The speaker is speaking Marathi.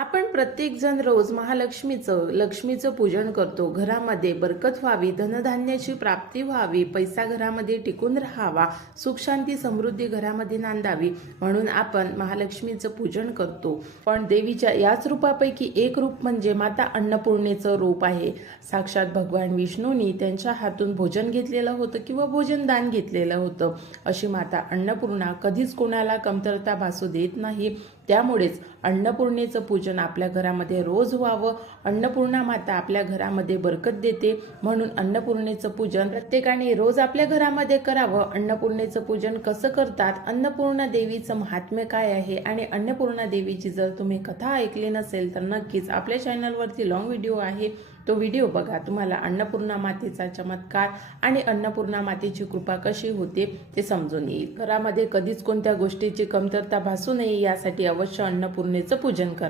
आपण प्रत्येक जण रोज लक्ष्मीचं पूजन करतो. घरामध्ये बरकत व्हावी, धनधान्याची प्राप्ती व्हावी, पैसा घरामध्ये टिकून राहावा, सुख शांती समृद्धी घरामध्ये नांदावी म्हणून आपण महालक्ष्मीचं पूजन करतो. पण देवीच्या याच रूपापैकी एक रूप म्हणजे माता अन्नपूर्णेचं रूप आहे. साक्षात भगवान विष्णूंनी त्यांच्या हातून भोजन घेतलेलं होतं किंवा भोजन दान घेतलेलं होतं. अशी माता अन्नपूर्णा कधीच कोणाला कमतरता भासू देत नाही. त्यामुळेच अन्नपूर्णेचं पूजन आपल्या घरामध्ये रोज व्हावं. अन्नपूर्णा माता आपल्या घरामध्ये बरकत देते म्हणून अन्नपूर्णेचं पूजन प्रत्येकाने रोज आपल्या घरामध्ये करावं. अन्नपूर्णेचं पूजन कसं करतात, अन्नपूर्णा देवीचं महात्म्य काय आहे आणि अन्नपूर्णा देवीची जर तुम्ही कथा ऐकली नसेल तर नक्कीच आपल्या चॅनलवरती लॉंग व्हिडिओ आहे, तो व्हिडिओ बघा. तुम्हाला अन्नपूर्णा मातेचा चमत्कार आणि अन्नपूर्णा मातेची कृपा कशी होते ते समजून येईल. घरामध्ये कधीच कोणत्या गोष्टीची कमतरता भासू नये यासाठी अवश्य अन्नपूर्णेचं पूजन करा.